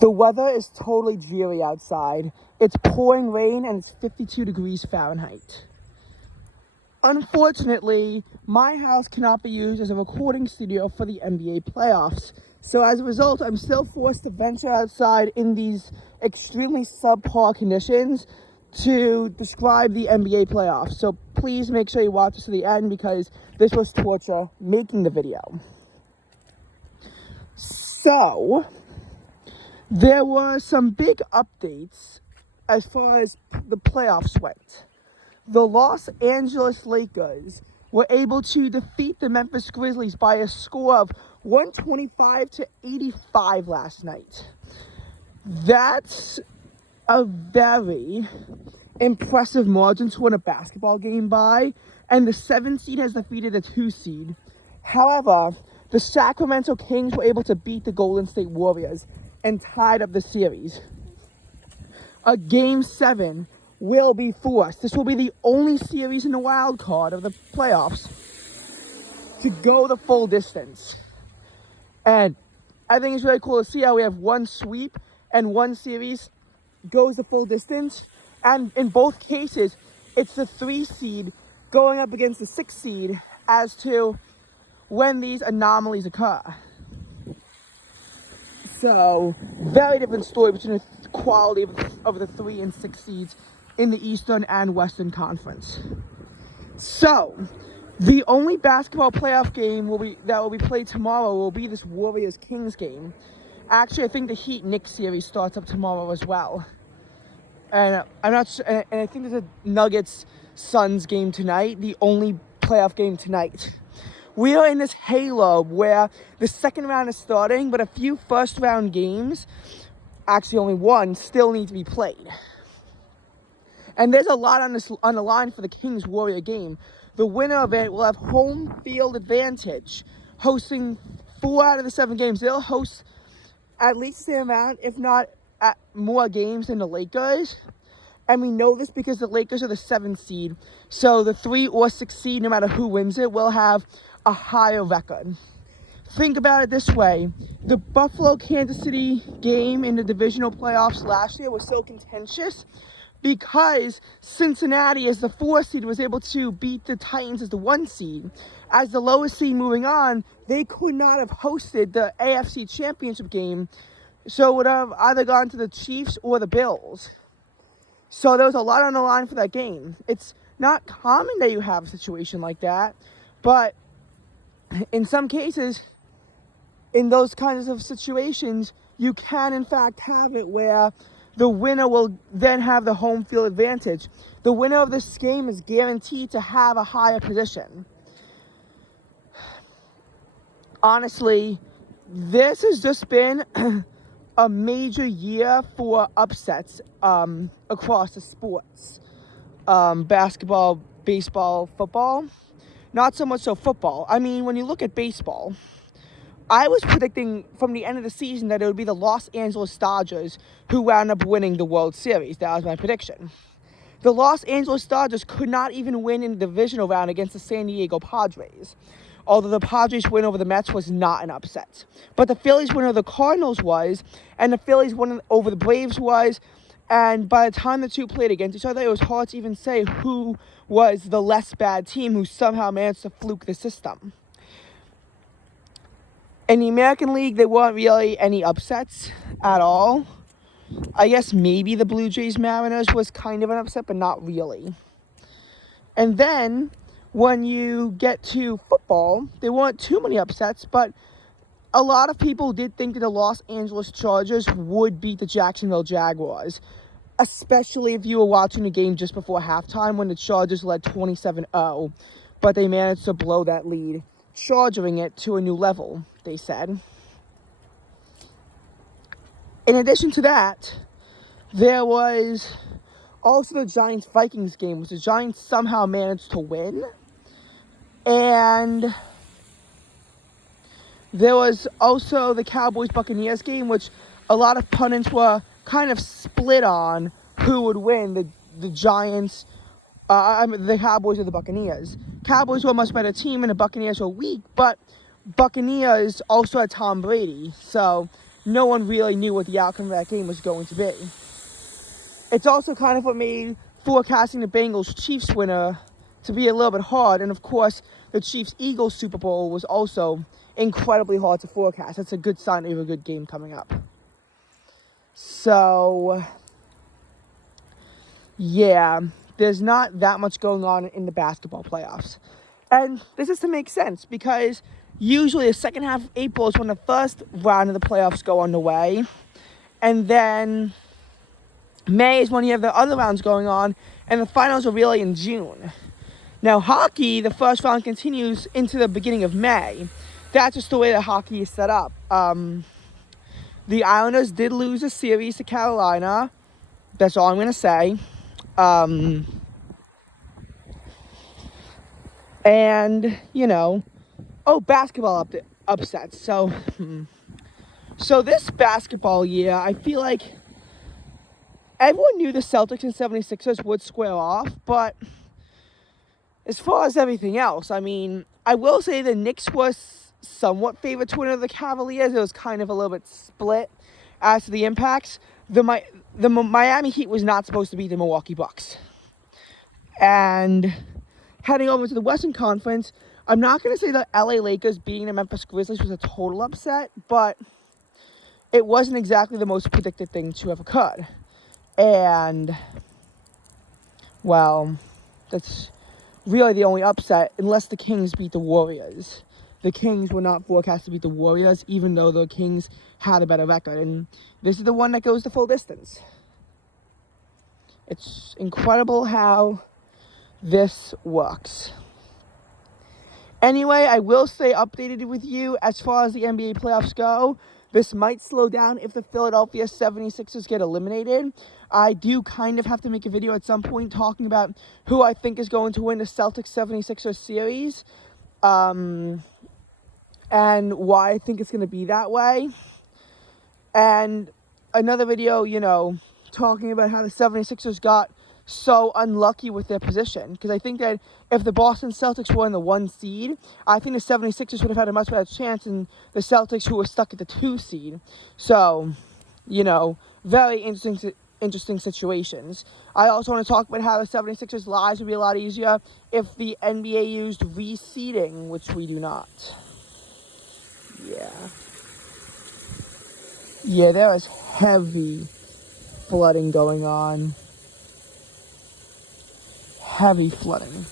The weather is totally dreary outside. It's pouring rain and it's 52 degrees Fahrenheit. Unfortunately, my house cannot be used as a recording studio for the NBA playoffs. So as a result, I'm still forced to venture outside in these extremely subpar conditions to describe the NBA playoffs. So please make sure you watch this to the end because this was torture making the video. So, there were some big updates as far as the playoffs went. The Los Angeles Lakers were able to defeat the Memphis Grizzlies by a score of 125-85 last night. That's a very impressive margin to win a basketball game by, and the 7 seed has defeated the 2 seed. However, the Sacramento Kings were able to beat the Golden State Warriors and tied up the series. A Game 7 will be forced. This will be the only series in the wild card of the playoffs to go the full distance. And I think it's really cool to see how we have one sweep and one series goes the full distance. And in both cases, it's the 3 seed going up against the 6 seed as to when these anomalies occur. So, very different story between the quality of the 3 and 6 seeds in the Eastern and Western Conference. So, the only basketball playoff game that will be played tomorrow will be this Warriors-Kings game. Actually, I think the Heat-Knicks series starts up tomorrow as well. And I'm not sure, and I think there's a Nuggets-Suns game tonight, the only playoff game tonight. We are in this halo where the second round is starting, but a few first round games, actually only one, still need to be played. And there's a lot on the line for the Kings-Warrior game. The winner of it will have home field advantage, hosting 4 out of the 7 games. They'll host at least the amount, if not more games than the Lakers. And we know this because the Lakers are the 7th seed. So the 3 or 6 seed, no matter who wins it, will have a higher record. Think about it this way. The Buffalo-Kansas City game in the divisional playoffs last year was so contentious because Cincinnati, as the 4 seed, was able to beat the Titans as the 1 seed. As the lowest seed moving on, they could not have hosted the AFC Championship game, so it would have either gone to the Chiefs or the Bills. So there was a lot on the line for that game. It's not common that you have a situation like that, but in some cases, in those kinds of situations, you can in fact have it where the winner will then have the home field advantage. The winner of this game is guaranteed to have a higher position. Honestly, this has just been a major year for upsets across the sports. Basketball, baseball, football. Not so much so football. I mean, when you look at baseball, I was predicting from the end of the season that it would be the Los Angeles Dodgers who wound up winning the World Series. That was my prediction. The Los Angeles Dodgers could not even win in the divisional round against the San Diego Padres. Although the Padres' win over the Mets was not an upset. But the Phillies' win over the Cardinals was, and the Phillies' win over the Braves was, and by the time the two played against each other, it was hard to even say who was the less bad team who somehow managed to fluke the system. In the American League, there weren't really any upsets at all. I guess maybe the Blue Jays Mariners was kind of an upset, but not really. And then, when you get to football, there weren't too many upsets, but a lot of people did think that the Los Angeles Chargers would beat the Jacksonville Jaguars, especially if you were watching the game just before halftime when the Chargers led 27-0, but they managed to blow that lead, charging it to a new level, they said. In addition to that, there was also the Giants-Vikings game, which the Giants somehow managed to win. And there was also the Cowboys-Buccaneers game, which a lot of pundits were kind of split on who would win, the Giants, the Cowboys or the Buccaneers. Cowboys were a much better team and the Buccaneers were weak, but Buccaneers also had Tom Brady, so no one really knew what the outcome of that game was going to be. It's also kind of what made forecasting the Bengals-Chiefs winner to be a little bit hard. And of course, the Chiefs-Eagles Super Bowl was also incredibly hard to forecast. That's a good sign of a good game coming up. So, yeah, there's not that much going on in the basketball playoffs. And this is to make sense because usually the second half of April is when the first round of the playoffs go underway. And then May is when you have the other rounds going on, and the finals are really in June. Now, hockey, the first round continues into the beginning of May. That's just the way that hockey is set up. The Islanders did lose a series to Carolina. That's all I'm going to say. And, basketball upsets. So this basketball year, I feel like everyone knew the Celtics and 76ers would square off, but as far as everything else, I mean, I will say the Knicks was somewhat favored to win over the Cavaliers. It was kind of a little bit split as to the impacts. The Miami Heat was not supposed to beat the Milwaukee Bucks. And heading over to the Western Conference, I'm not going to say the LA Lakers beating the Memphis Grizzlies was a total upset, but it wasn't exactly the most predicted thing to have occurred. And, well, that's really the only upset, unless the Kings beat the Warriors. The Kings were not forecast to beat the Warriors, even though the Kings had a better record. And this is the one that goes the full distance. It's incredible how this works. Anyway, I will stay updated with you as far as the NBA playoffs go. This might slow down if the Philadelphia 76ers get eliminated. I do kind of have to make a video at some point talking about who I think is going to win the Celtics 76ers series. And why I think it's going to be that way. And another video, talking about how the 76ers got so unlucky with their position. Because I think that if the Boston Celtics were in the 1 seed, I think the 76ers would have had a much better chance than the Celtics, who were stuck at the 2 seed. So, very interesting situations. I also want to talk about how the 76ers' lives would be a lot easier if the NBA used reseeding, which we do not. Yeah, there is heavy flooding going on. Heavy flooding.